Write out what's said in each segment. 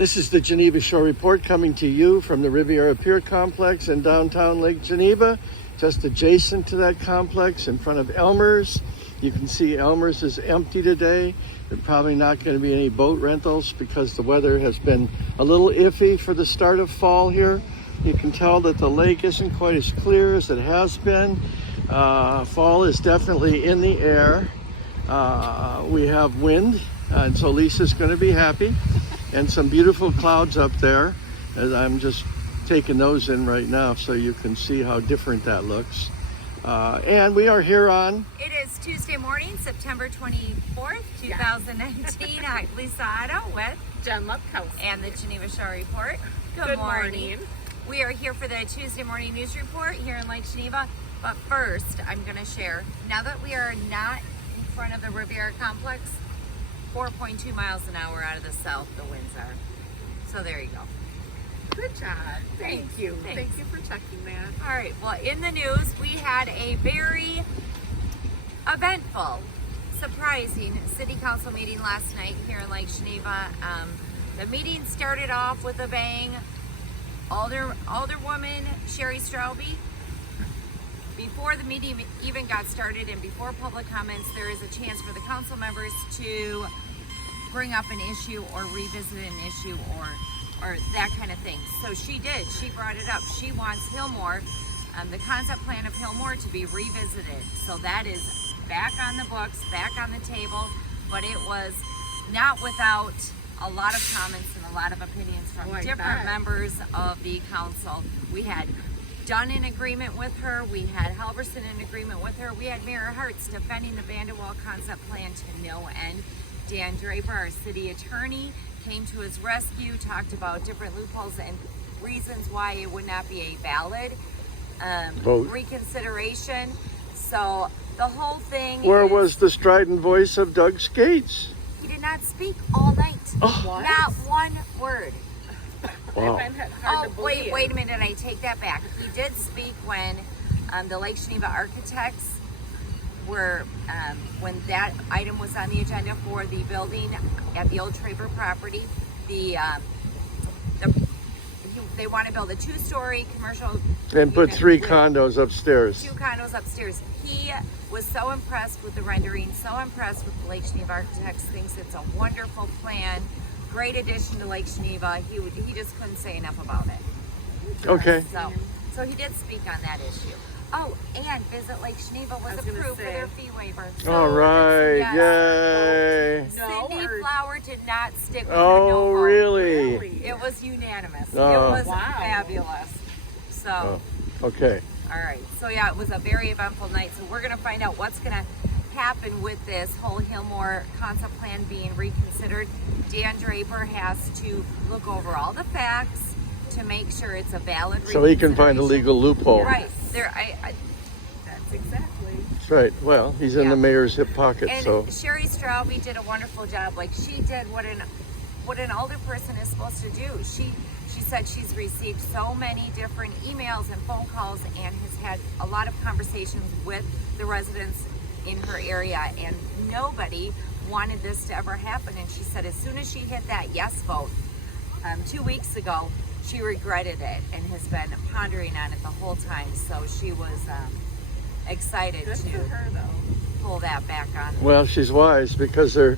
This is the Geneva Shore Report coming to you from the Riviera Pier Complex in downtown Lake Geneva, just adjacent to that complex in front of Elmer's. You can see Elmer's is empty today. There's probably not going to be any boat rentals because the weather has been a little iffy for the start of fall here. You can tell that the lake isn't quite as clear as it has been. Fall is definitely in the air. We have wind, and so Lisa's going to be happy. And some beautiful clouds up there, as I'm just taking those in right now so you can see how different that looks. And we are here on... It is Tuesday morning, September 24th, 2019. I'm Lisa Otto with Jen Lupkowski and the Geneva Shore Report. Good morning. We are here for the Tuesday morning news report here in Lake Geneva. But first, I'm going to share, now that we are not in front of the Riviera Complex, 4.2 miles an hour out of the south, the winds are. So there you go. Good job. Thank you. Thanks. Thank you for checking that. All right, well, in the news, we had a very eventful, surprising city council meeting last night here in Lake Geneva. The meeting started off with a bang. Alderwoman Sherry Straube, before the meeting even got started and before public comments, there is a chance for the council members to bring up an issue or revisit an issue or that kind of thing. So she did. She brought it up. She wants Hillmore, the concept plan of Hillmore, to be revisited. So that is back on the books, back on the table, but it was not without a lot of comments and a lot of opinions from different members of the council. We had Dunn in agreement with her. We had Halverson in agreement with her. We had Mayor Hartz defending the Vanderwall concept plan to no end. Dan Draper, our city attorney, came to his rescue, talked about different loopholes and reasons why it would not be a valid reconsideration. So the whole thing was the strident voice of Doug Skates? He did not speak all night. Oh. Not one word. Wow. I find that hard to believe. Wait a minute, I take that back. He did speak when the Lake Geneva architects were, when that item was on the agenda for the building at the old Traver property. They want to build a 2-story commercial And put unit 3 with condos upstairs. 2 condos upstairs. He was so impressed with the rendering, so impressed with the Lake Geneva architects, thinks it's a wonderful plan, great addition to Lake Geneva. He just couldn't say enough about it. Okay. So he did speak on that issue. Oh, and Visit Lake Geneva was approved for their fee waiver. So All right. yes. Yay. Cindy Flower did not stick with her Oh, no vote. really? It was unanimous. Oh. It was Wow. fabulous. So, Okay. all right. So yeah, it was a very eventful night. So we're gonna find out what's gonna happen with this whole Hillmore concept plan being reconsidered. Dan Draper has to look over all the facts to make sure it's a valid So he can find a legal loophole. Right. That's exactly. That's right. Well, he's in the mayor's hip pocket, And so. Sherry Straube did a wonderful job. Like, she did what an older person is supposed to do. She said she's received so many different emails and phone calls and has had a lot of conversations with the residents in her area, and nobody wanted this to ever happen. And she said as soon as she hit that yes vote 2 weeks ago, she regretted it and has been pondering on it the whole time. So she was excited Good for her, though. pull that back on. Well, she's wise because the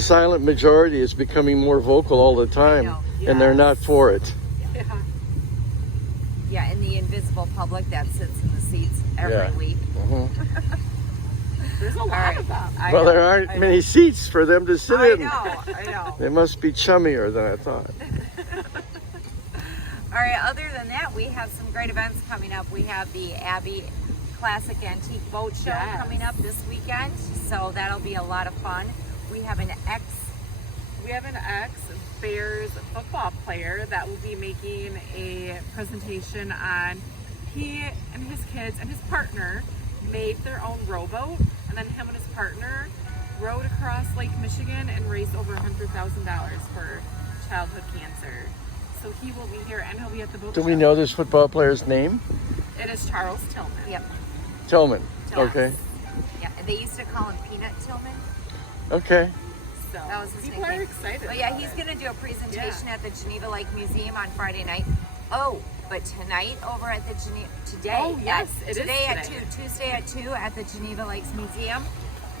silent majority is becoming more vocal all the time, know, and they're not for it. Yeah. Yeah, and the invisible public that sits in the seats every week. Mhm. There's a lot of them. I Well, know, there I aren't know. many seats for them to sit I in. know. They must be chummier than I thought. All right, other than that, we have some great events coming up. We have the Abbey Classic Antique Boat Show coming up this weekend, so that'll be a lot of fun. We have an ex-Bears football player that will be making a presentation on he and his kids and his partner made their own rowboat, and then him and his partner rowed across Lake Michigan and raised over $100,000 for childhood cancer. So he will be here, and he'll be at the boat Do show. we know this football player's name? It is Charles Tillman. Yep. Tillman. Tillman. Okay. Yeah, they used to call him Peanut Tillman. Okay. So That was his people nickname. are excited. But yeah, about he's it. going to do a presentation at the Geneva Lake Museum on Friday night. Oh, but tonight over at the today. Oh, yes, it is today at today. 2, Tuesday at 2 at the Geneva Lakes Museum.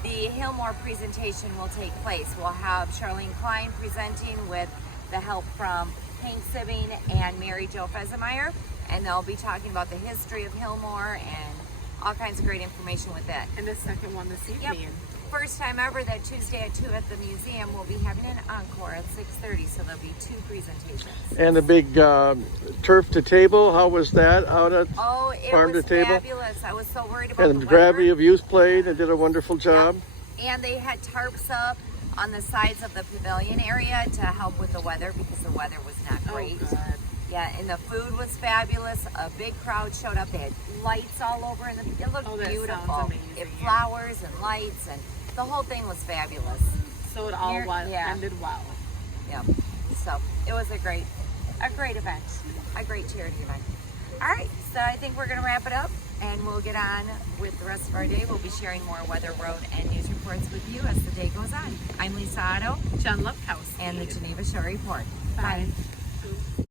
The Hillmore presentation will take place. We'll have Charlene Klein presenting with the help from Hank Sibbing and Mary Jo Fesemeyer, and they'll be talking about the history of Hillmore and all kinds of great information with it. And the second one this Yep. evening. First time ever that Tuesday at 2 at the museum, we'll be having an encore at 6:30, so there'll be 2 presentations. And the big turf to table, how was that out at Oh, it Farm was to Table? fabulous. I was so worried about and the Gravity weather. of Youth played and did a wonderful job. And they had tarps up on the sides of the pavilion area to help with the weather because the weather was not great. Oh, good. Yeah, and the food was fabulous. A big crowd showed up. They had lights all over, and it looked Oh, that beautiful. sounds amazing. It flowers and lights, and the whole thing was fabulous. So it all Yeah. ended well. Yeah. So it was a great event, a great charity event. All right, so I think we're gonna wrap it up, and we'll get on with the rest of our day. We'll be sharing more weather, road, and news reports with you as the day goes on. I'm Lisa Otto, John Lupkowski. and the Geneva Show Report. Bye.